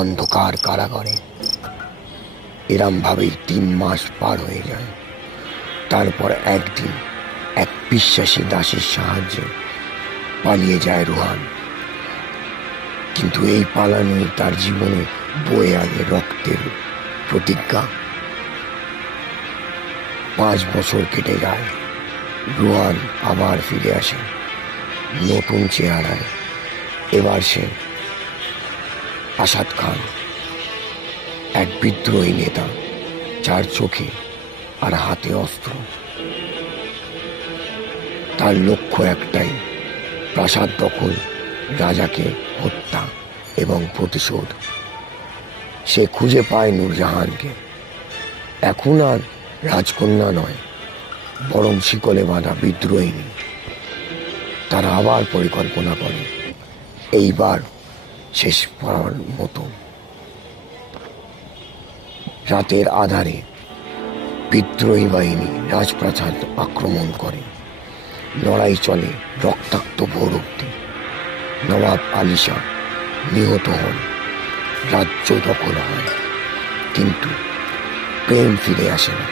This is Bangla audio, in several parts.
অন্ধকার কারাগারে। এরমভাবেই 3 মাস পার হয়ে যায়। তারপর একদিন এক বিশ্বাসী দাসীর সাহায্যে পালিয়ে যায় রুহান। কিন্তু এই পালানোই তার জীবনে বয়ে আনে রক্তের প্রতিজ্ঞা। 5 বছর কেটে যায়। রুহান আবার ফিরে আসে নতুন চেহারায়। এবার সে আসাদ খান, এক বিদ্রোহী নেতা, যার চোখে আর হাতে অস্ত্র। তার লক্ষ্য একটাই, প্রাসাদ দখল, রাজাকে হত্যা এবং প্রতিশোধ। সে খুঁজে পায় নূরজাহানকে। এখন আর রাজকন্যা নয়, বরং শিকলে বাঁধা বিদ্রোহিনী। তারা আবার পরিকল্পনা করে, এইবার শেষ পাওয়ার মতো। রাতের আধারে বিদ্রোহী বাহিনী রাজপ্রাসাদ আক্রমণ করে। লড়াই চলে রক্তাক্ত ভোর অবধি। নবাব আলী শাহ নিহত হন, রাজ্য দখল হয়, কিন্তু প্রেম ফিরে আসে না।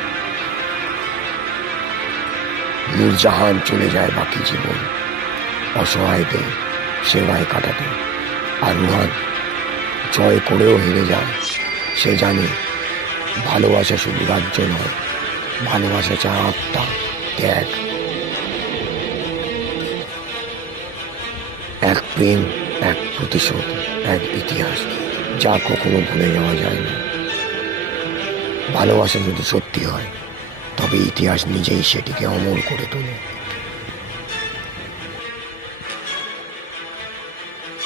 নূরজাহান চলে যায় বাকি জীবন অসহায়দের সেবায় কাটাতে। আর রুহান জয় করেও হেরে যায়। সে জানে ভালোবাসা শুধু রাজ্য নয়, ভালোবাসা চায় আত্মা, ত্যাগ। এক প্রেম, এক প্রতিশোধ, এক ইতিহাস যা কখনো ভুলে যাওয়া যায় না। ভালোবাসা যদি সত্যি হয়, তবে ইতিহাস নিজেই সেটিকে অমর করে তোলে।